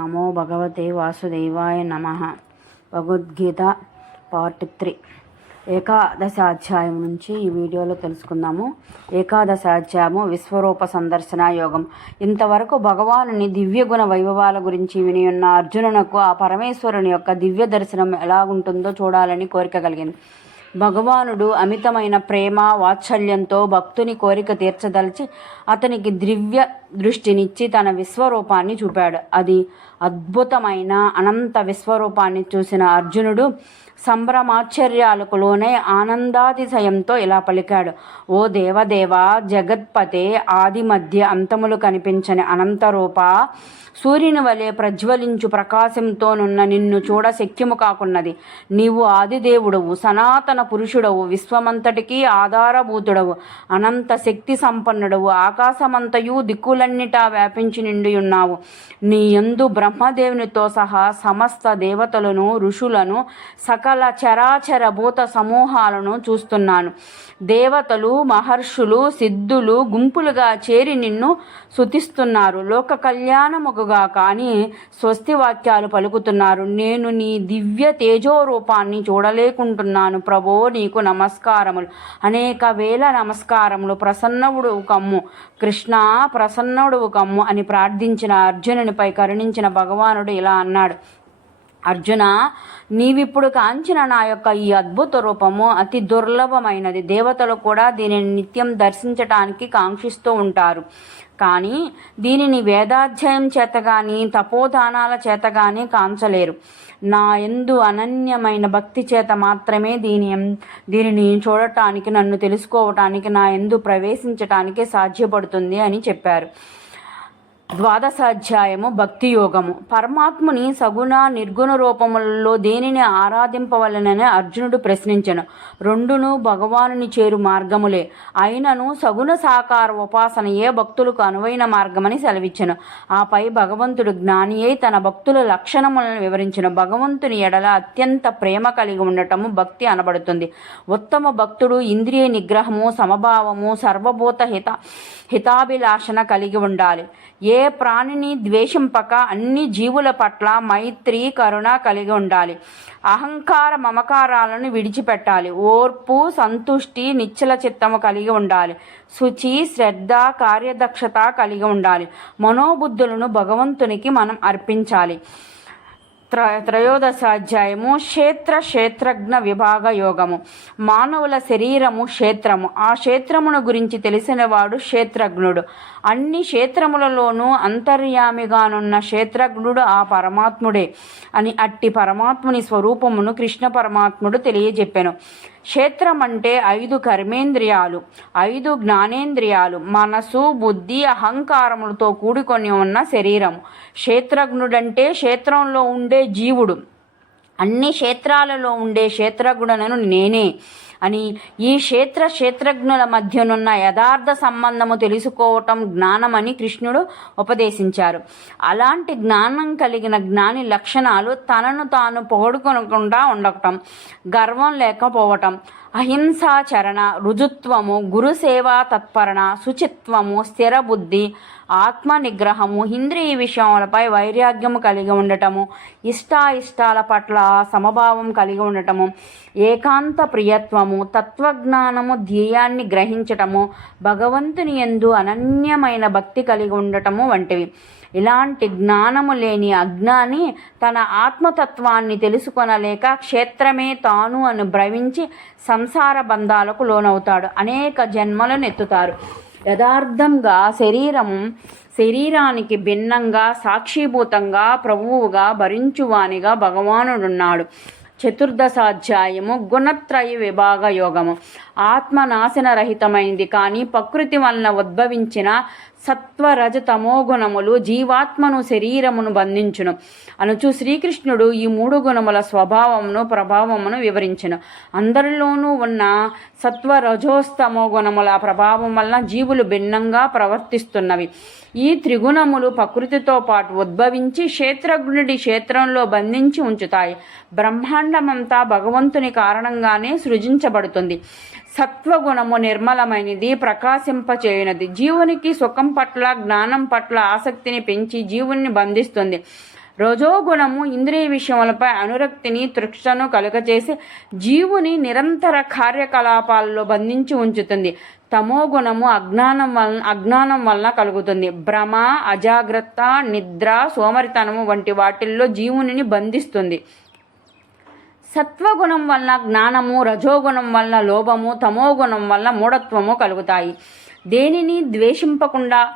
నమో భగవతే వాసుదేవాయ నమ. Bhagavad Gita part three. ఏకాదశ అధ్యాయం నుంచి ఈ వీడియోలో తెలుసుకుందాము. ఏకాదశ అధ్యాయము విశ్వరూప సందర్శన యోగం. ఇంతవరకు భగవానుని దివ్య గుణ వైభవాల గురించి వినియున్న అర్జునునకు ఆ పరమేశ్వరుని యొక్క దివ్య దర్శనం ఎలా ఉంటుందో చూడాలని కోరిక కలిగింది. భగవానుడు అమితమైన ప్రేమ వాత్సల్యంతో భక్తుని కోరిక తీర్చదలిచి అతనికి దివ్య దృష్టినిచ్చి తన విశ్వరూపాన్ని చూపాడు. అది అద్భుతమైన అనంత విశ్వరూపాన్ని చూసిన అర్జునుడు సంభ్రమాశ్చర్యాలకు లోనే ఆనందాతిశయంతో ఇలా పలికాడు. ఓ దేవదేవ జగత్పతే ఆది మధ్య అంతములు కనిపించని అనంత రూప సూర్యుని వలె ప్రజ్వలించు ప్రకాశంతోనున్న నిన్ను చూడ శక్యము కాకున్నది. నీవు ఆదిదేవుడవు సనాతన పురుషుడవు విశ్వమంతటికీ ఆధారభూతుడవు అనంత శక్తి సంపన్నుడవు ఆకాశమంతయు దిక్కులన్నిటా వ్యాపించి నిండి ఉన్నావు. నీ యందు బ్రహ్మదేవునితో సహా సమస్త దేవతలను ఋషులను సకల చరాచర భూత సమూహాలను చూస్తున్నాను. దేవతలు మహర్షులు సిద్ధులు గుంపులుగా చేరి నిన్ను శుతిస్తున్నారు లోక కళ్యాణముగా కానీ స్వస్తి వాక్యాలు పలుకుతున్నారు. నేను నీ దివ్య తేజోరూపాన్ని చూడలేకుంటున్నాను. ప్రభో నీకు నమస్కారములు. అనేక వేల నమస్కారములు ప్రసన్నవుడు కమ్ము కృష్ణ ప్రసన్నుడు కమ్ము అని ప్రార్థించిన అర్జునునిపై కరుణించిన భగవానుడు ఇలా అన్నాడు. అర్జున నీవిప్పుడు కాంచిన నా యొక్క ఈ అద్భుత రూపము అతి దుర్లభమైనది. దేవతలు కూడా దీనిని నిత్యం దర్శించటానికి కాంక్షిస్తూ ఉంటారు. కానీ దీనిని వేదాధ్యాయం చేత కానీ తపోదానాల చేత కానీ కాంచలేరు. నా ఎందు అనన్యమైన భక్తి చేత మాత్రమే దీని దీనిని చూడటానికి నన్ను తెలుసుకోవటానికి నా ఎందు ప్రవేశించటానికి సాధ్యపడుతుంది అని చెప్పారు. ద్వాదశాధ్యాయము భక్తి యోగము. పరమాత్ముని సగుణ నిర్గుణ రూపములలో దేనిని ఆరాధింపవలనని అర్జునుడు ప్రశ్నించను. రెండును భగవానుని చేరు మార్గములే. అయినను సగుణ సాకార ఉపాసనయే భక్తులకు అనువైన మార్గమని సెలవిచ్చను. ఆపై భగవంతుడు జ్ఞాని అయి తన భక్తుల లక్షణములను వివరించను. భగవంతుని ఎడల అత్యంత ప్రేమ కలిగి ఉండటము భక్తి అనబడుతుంది. ఉత్తమ భక్తుడు ఇంద్రియ నిగ్రహము సమభావము సర్వభూత హిత హితాభిలాషణ కలిగి ఉండాలి. ఏ ప్రాణిని ద్వేషింపక అన్ని జీవుల పట్ల మైత్రి కరుణ కలిగి ఉండాలి. అహంకార మమకారాలను విడిచిపెట్టాలి. ఓర్పు సంతుష్టి నిచ్చల చిత్తము కలిగి ఉండాలి. శుచి శ్రద్ధ కార్యదక్షత కలిగి ఉండాలి. మనోబుద్ధులను భగవంతునికి మనం అర్పించాలి. త్ర త్రయోదశాధ్యాయము క్షేత్ర క్షేత్రజ్ఞ విభాగ యోగము. మానవుల శరీరము క్షేత్రము. ఆ క్షేత్రమును గురించి తెలిసినవాడు క్షేత్రజ్ఞుడు. అన్ని క్షేత్రములలోనూ అంతర్యామిగానున్న క్షేత్రజ్ఞుడు ఆ పరమాత్ముడే అని అట్టి పరమాత్ముని స్వరూపమును కృష్ణ పరమాత్ముడు తెలియజెప్పాను. క్షేత్రం అంటే ఐదు కర్మేంద్రియాలు ఐదు జ్ఞానేంద్రియాలు మనసు బుద్ధి అహంకారములతో కూడుకొని ఉన్న శరీరం. క్షేత్రజ్ఞుడంటే క్షేత్రంలో ఉండే జీవుడు. అన్ని క్షేత్రాలలో ఉండే క్షేత్రగుణను నేనే. అని ఈ క్షేత్ర క్షేత్రజ్ఞుల మధ్యనున్న యథార్థ సంబంధము తెలుసుకోవటం జ్ఞానమని కృష్ణుడు ఉపదేశించారు. అలాంటి జ్ఞానం కలిగిన జ్ఞాని లక్షణాలు తనను తాను పొగడుకొనకుండా ఉండటం గర్వం లేకపోవటం అహింసాచరణ రుజుత్వము గురుసేవా తత్పరణ శుచిత్వము స్థిర బుద్ధి ఆత్మ నిగ్రహము ఇంద్రియ విషయములపై వైరాగ్యము కలిగి ఉండటము ఇష్టాయిష్టాల పట్ల సమభావం కలిగి ఉండటము ఏకాంత ప్రియత్వము తత్వజ్ఞానము ధ్యేయాన్ని గ్రహించటము భగవంతుని ఎందు అనన్యమైన భక్తి కలిగి ఉండటము వంటివి. ఇలాంటి జ్ఞానము లేని అజ్ఞాని తన ఆత్మతత్వాన్ని తెలుసుకొనలేక క్షేత్రమే తాను అని భ్రవించి సంసార బంధాలకు లోనవుతాడు. అనేక జన్మలను ఎత్తుతారు యథార్థంగా శరీరం శరీరానికి భిన్నంగా సాక్షిభూతంగా ప్రభువుగా భరించువానిగా భగవానుడున్నాడు. చతుర్దశాధ్యాయము గుణత్రయ విభాగ యోగము. ఆత్మ నాశనరహితమైంది కానీ ప్రకృతి వలన ఉద్భవించిన సత్వరజతమో గుణములు జీవాత్మను శరీరమును బంధించును. అనుచు శ్రీకృష్ణుడు ఈ మూడు గుణముల స్వభావమును ప్రభావమును వివరించును. అందరిలోనూ ఉన్న సత్వరజోస్తమో గుణముల ప్రభావం వలన జీవులు భిన్నంగా ప్రవర్తిస్తున్నవి. ఈ త్రిగుణములు ప్రకృతితో పాటు ఉద్భవించి క్షేత్రజ్ఞుడి క్షేత్రంలో బంధించి ఉంచుతాయి. బ్రహ్మాండమంతా భగవంతుని కారణంగానే సృజించబడుతుంది. సత్వగుణము నిర్మలమైనది ప్రకాశింపచేయునది. జీవునికి సుఖం పట్ల జ్ఞానం పట్ల ఆసక్తిని పెంచి జీవుని బంధిస్తుంది. రజోగుణము ఇంద్రియ విషయములపై అనురక్తిని తృక్షను కలుగచేసి జీవుని నిరంతర కార్యకలాపాలలో బంధించి ఉంచుతుంది. తమో గుణము అజ్ఞానం వలన అజ్ఞానం వలన కలుగుతుంది. భ్రమ అజాగ్రత్త నిద్ర సోమరితనము వంటి వాటిల్లో జీవునిని బంధిస్తుంది. సత్వగుణం వలన జ్ఞానము రజోగుణం వలన లోభము తమోగుణం వలన మూఢత్వము కలుగుతాయి. దేనిని ద్వేషింపకుండా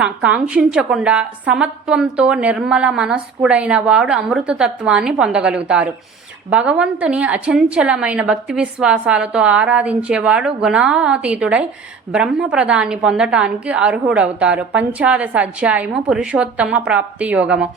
కాంక్షించకుండా సమత్వంతో నిర్మల మనస్కుడైన వాడు అమృతతత్వాన్ని పొందగలుగుతారు. భగవంతుని అచంచలమైన భక్తి విశ్వాసాలతో ఆరాధించేవాడు గుణాతీతుడై బ్రహ్మప్రదాన్ని పొందటానికి అర్హుడవుతారు. పంచాదశ అధ్యాయము పురుషోత్తమ ప్రాప్తి యోగము.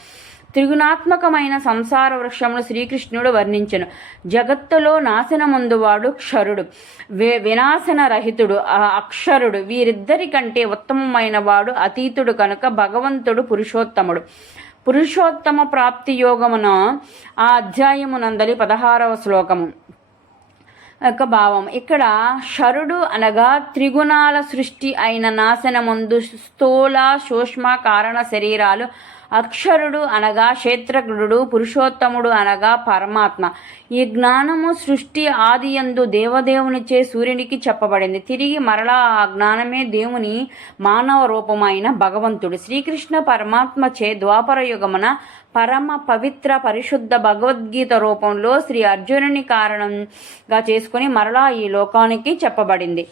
త్రిగుణాత్మకమైన సంసార వృక్షమును శ్రీకృష్ణుడు వర్ణించను. జగత్తులో నాశనముందువాడు క్షరుడు. వే వినాశన రహితుడు అక్షరుడు. వీరిద్దరి కంటే ఉత్తమమైన వాడు అతీతుడు కనుక భగవంతుడు పురుషోత్తముడు. పురుషోత్తమ ప్రాప్తి యోగమున ఆ అధ్యాయమునందలి పదహారవ శ్లోకము. యొక్క భావం. ఇక్కడ షరుడు అనగా త్రిగుణాల సృష్టి అయిన నాశనముందు స్థూల సూక్ష్మ కారణ శరీరాలు అక్షరుడు అనగా క్షేత్రజ్ఞుడు పురుషోత్తముడు అనగా పరమాత్మ. ఈ జ్ఞానము సృష్టి ఆది ఎందు దేవదేవునిచే సూర్యునికి చెప్పబడింది. తిరిగి మరలా ఆ జ్ఞానమే దేవుని మానవ రూపమైన భగవంతుడు. శ్రీకృష్ణ పరమాత్మచే ద్వాపర యుగమున పరమ పవిత్ర పరిశుద్ధ భగవద్గీత రూపంలో శ్రీ అర్జునుని కారణంగా చేసుకుని మరలా ఈ లోకానికి చెప్పబడింది.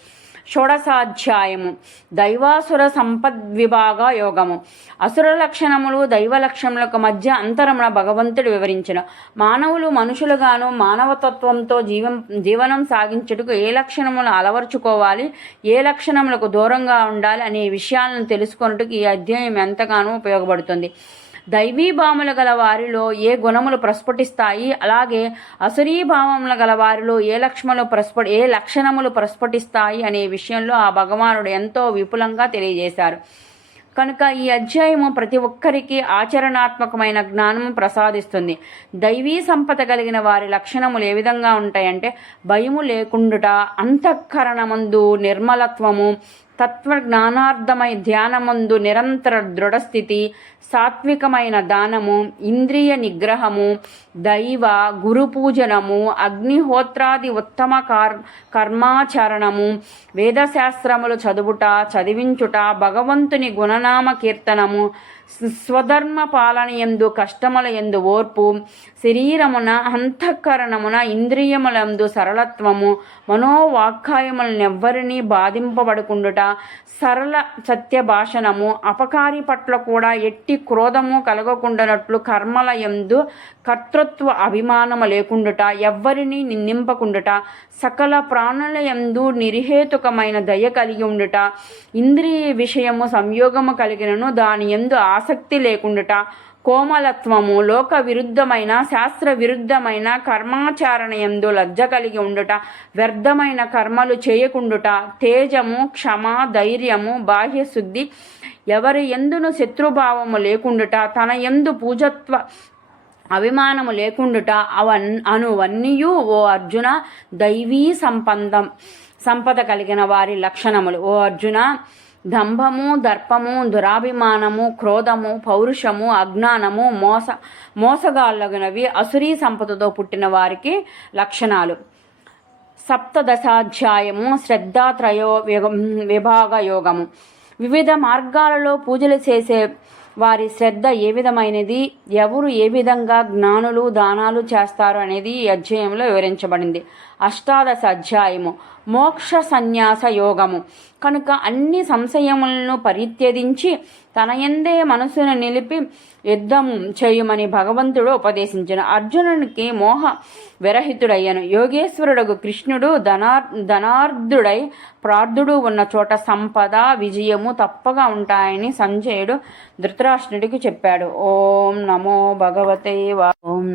షోడసాధ్యాయము దైవాసుర సంపద్విభాగ యోగము. అసుర లక్షణములు దైవ లక్షణములకు మధ్య అంతరమున భగవంతుడు వివరించిన. మానవులు మనుషులుగాను మానవతత్వంతో జీవం జీవనం సాగించుటకు ఏ లక్షణములు అలవర్చుకోవాలి ఏ లక్షణములకు దూరంగా ఉండాలి అనే విషయాలను తెలుసుకొనుటకు ఈ అధ్యాయం ఎంతగానో ఉపయోగపడుతుంది. దైవీభావములు గల వారిలో ఏ గుణములు ప్రస్ఫుటిస్తాయి? అలాగే అసురీభావములు గల వారిలో ఏ లక్ష్మలు ప్రస్ఫు ఏ లక్షణములు ప్రస్ఫుటిస్తాయి అనే విషయంలో ఆ భగవానుడు ఎంతో విపులంగా తెలియజేశారు. కనుక ఈ అధ్యాయము ప్రతి ఒక్కరికి ఆచరణాత్మకమైన జ్ఞానము ప్రసాదిస్తుంది. దైవీ సంపద కలిగిన వారి లక్షణములు ఏ విధంగా ఉంటాయంటే భయము లేకుండుట అంతఃకరణమందు నిర్మలత్వము తత్వజ్ఞానార్థమై ధ్యానమందు నిరంతర దృఢస్థితి సాత్వికమైన దానము ఇంద్రియ నిగ్రహము దైవ గురు పూజనము అగ్నిహోత్రాది ఉత్తమ కార్ కర్మాచరణము వేదశాస్త్రములు చదువుట చదివించుట భగవంతుని గుణనామ కీర్తనము స్వధర్మ పాలన ఎందు కష్టముల ఎందు ఓర్పు శరీరమున అంతఃకరణమున ఇంద్రియములందు సరళత్వము మనోవాక్కాయములనెవ్వరినీ బాధింపబడుకుండుట సరళ సత్య భాషణము అపకారి పట్ల కూడా ఎట్టి క్రోధము కలగకుండానట్లు కర్మల ఎందు కర్తృత్వ అభిమానము లేకుండుట ఎవ్వరిని నిందింపకుండుట సకల ప్రాణుల ఎందు నిర్హేతుకమైన దయ కలిగి ఉండుట ఇంద్రియ విషయము సంయోగము కలిగినను దాని ఎందు ఆసక్తి లేకుండుట. కోమలత్వము లోక విరుద్ధమైన శాస్త్ర విరుద్ధమైన కర్మాచారణ ఎందు లజ్జ కలిగి ఉండుట వ్యర్థమైన కర్మలు చేయకుండుట తేజము క్షమ ధైర్యము బాహ్యశుద్ధి ఎవరి ఎందును శత్రుభావము లేకుండుట తన ఎందు పూజత్వ అభిమానము లేకుండుట అవన్ అనువన్నీయు ఓ అర్జున దైవీ సంపందం సంపద కలిగిన వారి లక్షణములు. ఓ అర్జున దంభము దర్పము దురాభిమానము క్రోధము పౌరుషము అజ్ఞానము మోస మోసగాళ్ళగినవి అసురీ సంపదతో పుట్టిన వారికి లక్షణాలు. సప్తదశాధ్యాయము శ్రద్ధాత్రయో విభాగ యోగము. వివిధ మార్గాలలో పూజలు చేసే వారి శ్రద్ధ ఏ విధమైనది? ఎవరు ఏ విధంగా జ్ఞానులు దానాలు చేస్తారు అనేది ఈ అధ్యాయంలో వివరించబడింది. అష్టాదశ అధ్యాయము మోక్ష సన్యాస యోగము. కనుక అన్ని సంశయములను పరిత్యజించి తన ఎందే మనసును నిలిపి యుద్ధం చేయమని భగవంతుడు ఉపదేశించిన అర్జునునికి మోహ విరహితుడయ్యను. యోగేశ్వరుడు కృష్ణుడు ధనార్ ధనార్ధుడై ప్రార్థుడు ఉన్న చోట సంపద విజయము తప్పగా ఉంటాయని సంజయుడు ధృతరాష్ట్రుడికి చెప్పాడు. ఓం నమో భగవతే వా ఓం